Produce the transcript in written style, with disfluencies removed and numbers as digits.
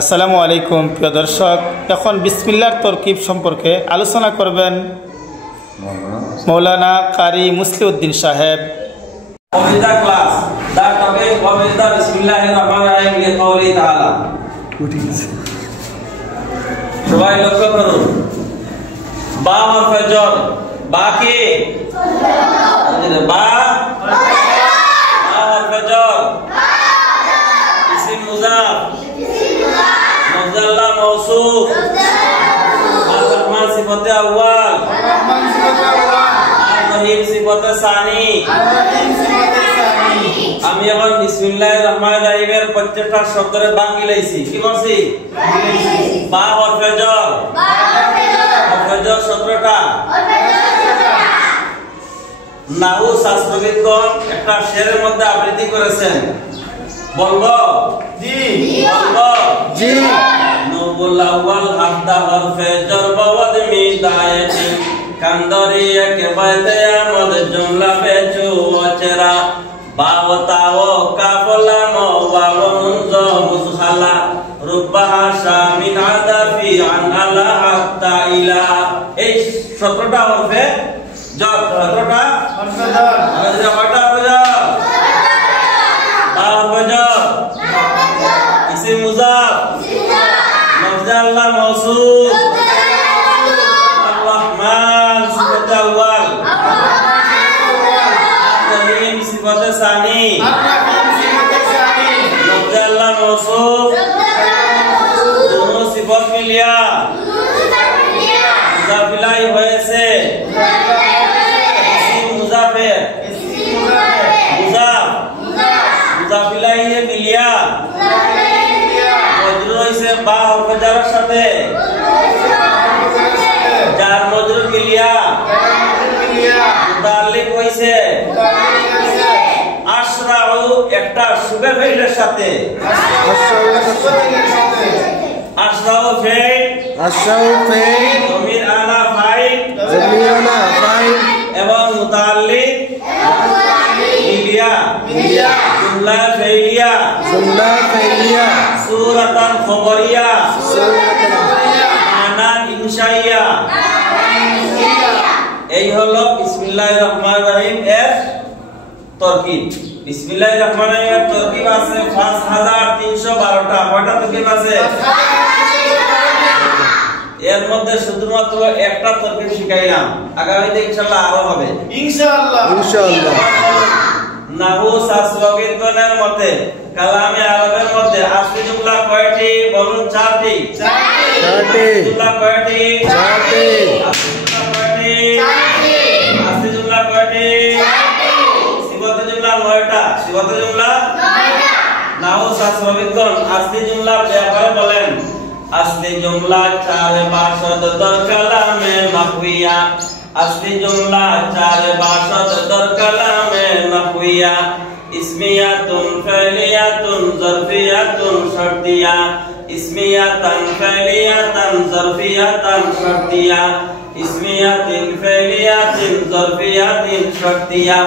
আসসালামু আলাইকুম প্রিয় দর্শক, এখন বিসমিল্লাহর তরকিব সম্পর্কে আলোচনা করবেন মৌলানা কারি মুসলিউদ্দিন সাহেব। কবিতা ক্লাস দা টপিক কবিতা বিসমিল্লাহির রহমানির রহিম লিকাউলি তাআলা। সবাই লক্ষ্য করুন, বা হরফে জর, বা কি বা হরফে জর, ইসম মুজাফ, মুজাল্লা মওসুফ, আর-রহমান সিফাতে আউয়াল, আর-রহিম সিফাতে সানি। আমি এখন বিসমিল্লাহির রহমানির রহিমের প্রত্যেকটা শব্দের বাকি লাইছি। কি বলছি? বা হরফে জর, হরফে জর 17টা। নাহু শাস্ত্রবিদগণ একটা শেরের মধ্যে আবৃত্তি করেছেন, বলবো? জি বলবো। জি। নুবুল আউয়াল হামদা হরফে জর বাওয়াদ মিদায়াতি কান্দরিয়া কে বাইতে আমদ জুমলা বেচু ওচরা বাও তাও কাফলা মো বাও মুনজো মুজখালা রুব্বাহা শামিন আদাফি আন আলা হাত্তা ইলা। এই 17টা হরফে জর, 17টা হরফে জর। আমাদের কয়টা হরফে জর? বা হরফে জর, ইসম মুজাফ, মুজাল্লা মওসুফ, আর-রহমান সিফাতে আউয়াল, আর-রহিম সিফাতে সানি, মুজাল্লা মওসুফ, দুনো সিফাত মিলিয়া মুজাফিলাই হয়েছে। ইসম মুজাফের, মুজাফ, মুজাফিলাই মিলিয়া মজরুর হইছে বা হরফে জারের সাথে, জার মজরুর মিলিয়া মুতাআল্লিক হইছে আশরাউ একটা শুবে ফাইলের সাথে। আশরাউ ফাইল, আশরাউ ফাইল, জমির আলা ফাইল, জমির আলা ফাইল এবং মুতাআল্লিক মিলিয়া জুমলা ফাইলিয়া, জুমলা ফাইলিয়া, সূরাতান খবরিয়া, মানান ইনশাইয়া। এই হলো বিসমিল্লাহির রহমানির রহিম এর তরকিব। বিসমিল্লাহির রহমানির রহিম এর তরকিব আছে 5312টা। কয়টা তরকিব আছে? এর মধ্যে শুধুমাত্র একটা তরকিব শিখাইলাম, আগামীতে ইনশাআল্লাহ আরো হবে ইনশাআল্লাহ। নাহু শাস্ত্রবিদগণের মতে কালামে আরবের মধ্যে আসলি জুমলা কয়টি? বলুন। 4টি। 4টি জুমলা কয়টি? 4টি। আসলি জুমলা কয়টি? 4টি। সিফাতে জুমলা 9টা। সিফাতে জুমলা 9টা। নাহু শাস্ত্রবিদগণ আসলি জুমলার ব্যাপারে বলেন, আসলি জুমলা 4 বাশদ দর কালামে নাহওয়িয়া। আসলি জুমলা 4 বাশদ দর কালামে নাহওয়িয়া। ইসমিয়াতুন ফাইলিয়াতুন যরফিয়াতুন শারতিয়া। ইসমিয়াতান ফাইলিয়াতান যরফিয়াতান শারতিয়া। ইসমিয়াতিন ফাইলিয়াতিন যরফিয়াতিন শারতিয়া।